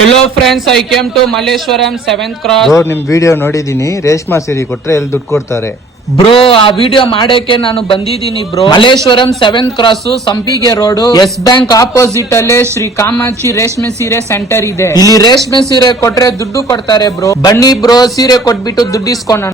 Hello friends, I came to Malleshwaram 7th cross. Bro, ನಿಮ್ video ನೋಡಿದೀನಿ. ರೇಷ್ಮಾ ಸೀರೆ ಕೊಟ್ರೆ ಎಲ್ಲಿ ದುಡ್ಡು ಕೊಡ್ತಾರೆ? ಬ್ರೋ, ಆ ವಿಡಿಯೋ ಮಾಡಕ್ಕೆ ನಾನು ಬಂದಿದ್ದೀನಿ ಬ್ರೋ. ಮಲ್ಲೇಶ್ವರಂ 7th ಕ್ರಾಸ್, ಸಂಪಿಗೆ ರೋಡ್, ಎಸ್ ಬ್ಯಾಂಕ್ ಆಪೋಸಿಟ್ ಅಲ್ಲೇ ಶ್ರೀ ಕಾಮಾಕ್ಷಿ ರೇಷ್ಮೆ ಸೀರೆ ಸೆಂಟರ್ ಇದೆ. ಇಲ್ಲಿ ರೇಷ್ಮೆ ಸೀರೆ ಕೊಟ್ರೆ ದುಡ್ಡು ಕೊಡ್ತಾರೆ ಬ್ರೋ. ಬನ್ನಿ ಬ್ರೋ, ಸೀರೆ ಕೊಟ್ಬಿಟ್ಟು ದುಡ್ಡು ಇಸ್ಕೊಳ್ಳೋಣ.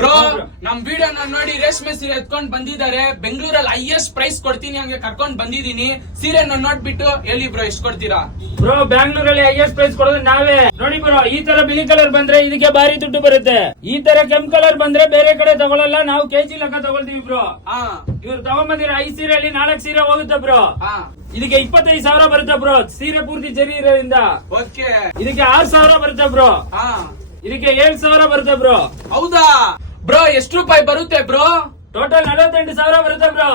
ಬ್ರೋ, ನಮ್ ವಿಡಿಯೋ ನೋಡಿ ರೇಷ್ಮೆ ಸೀರೆ ಎತ್ಕೊಂಡ್ ಬಂದಿದ್ದಾರೆ. ಬೆಂಗಳೂರಲ್ಲಿ ಹೈಯೆಸ್ಟ್ ಪ್ರೈಸ್ ಕೊಡ್ತೀನಿ ಹಂಗೆ ಕರ್ಕೊಂಡ್ ಬಂದಿದ್ದೀನಿ. ಸೀರೆ ನೋಡ್ಬಿಟ್ಟು ಎಲ್ಲಿ ಬ್ರೋ ಎಷ್ಟು ಕೊಡ್ತೀರಾ? ಬ್ರೋ, ಬ್ಯಾಂಗ್ಳೂರಲ್ಲಿ ಹೈಯೆಸ್ಟ್ ಪ್ರೈಸ್ ಕೊಡೋದು ನಾವೇ. ನೋಡಿ ಬ್ರೋ, ಈ ತರ ಬಿಳಿ ಕಲರ್ ಬಂದ್ರೆ ಇದಕ್ಕೆ ಭಾರಿ ದುಡ್ಡು ಬರುತ್ತೆ. ಈ ತರ ಕೆಂಪ್ ಕಲರ್ ಬಂದ್ರೆ ಬೇರೆ ಕಡೆ ತಗೊಳಲ್ಲ, ನಾವು ಕೆಜಿ ಲೆಕ್ಕ ತಗೊಳ್ತೀವಿ ಬ್ರೋ. ಇವ್ರು ತಗೊಂಬಂದಿರೋ 5 ಸೀರೆಯಲ್ಲಿ 4 ಸೀರೆ ಹೋಗುತ್ತೆ ಬ್ರೋ. ಇದಕ್ಕೆ 25,000 ಬರುತ್ತೆ ಬ್ರೋ. ಸೀರೆ ಪೂರ್ತಿ ಜರಿ ಇರೋದ್ರಿಂದ. ಇದಕ್ಕೆ 6,000 ಬರುತ್ತೆ ಬ್ರೋ. ಇದಕ್ಕೆ 7,000 ಬರುತ್ತೆ ಬ್ರೋ. ಹೌದಾ ಬ್ರೋ? ಎಷ್ಟು ರೂಪಾಯಿ ಬರುತ್ತೆ ಬ್ರೋ? ಟೋಟಲ್ 48,000 ಬರುತ್ತೆ ಬ್ರೋ.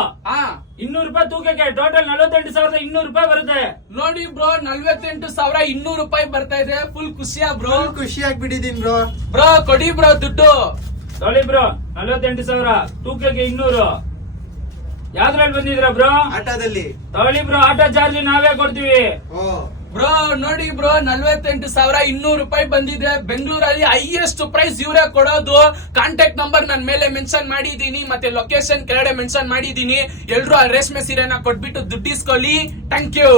200 ರೂಪಾಯಿ ತೂಕಕ್ಕೆ ಟೋಟಲ್ 48,200 ರೂಪಾಯಿ ಬರುತ್ತೆ. ನೋಡಿ ಬ್ರೋ, 48,200 ರೂಪಾಯಿ ಬರ್ತಾ ಇದೆ. ಫುಲ್ ಖುಷಿಯಾ ಬ್ರೋ? ಖುಷಿ ಆಗ್ಬಿಟ್ಟಿದೀನಿ ಬ್ರೋ. ಬ್ರೋ ಕೊಡಿ ಬ್ರೋ ದುಡ್ಡು. ತೊಳಿ ಬ್ರೋ, 48,000 ತೂಕಕ್ಕೆ 200. ಯಾವ್ದ್ರಲ್ಲಿ ಬಂದಿದ್ರ ಬ್ರೋ? ಆಟೋದಲ್ಲಿ. ತೊಳಿ ಬ್ರೋ, ಆಟೋ ಚಾರ್ಜ್ ನಾವೇ ಕೊಡ್ತೀವಿ. ಬ್ರೋ ನೋಡಿ ಬ್ರೋ, 48,200 ರೂಪಾಯಿ ಬಂದಿದೆ. ಬೆಂಗಳೂರಲ್ಲಿ ಹೈಯೆಸ್ಟ್ ಪ್ರೈಸ್ ಇವರೇ ಕೊಡೋದು. ಕಾಂಟ್ಯಾಕ್ಟ್ ನಂಬರ್ ನನ್ನ ಮೇಲೆ ಮೆನ್ಷನ್ ಮಾಡಿದೀನಿ, ಮತ್ತೆ ಲೊಕೇಶನ್ ಕೆಳಗಡೆ ಮೆನ್ಷನ್ ಮಾಡಿದೀನಿ. ಎಲ್ರು ಆ ರೇಷ್ಮೆ ಸೀರೆನ ಕೊಟ್ಬಿಟ್ಟು ದುಡ್ಡಿಸ್ಕೊಳ್ಳಿ. Thank you.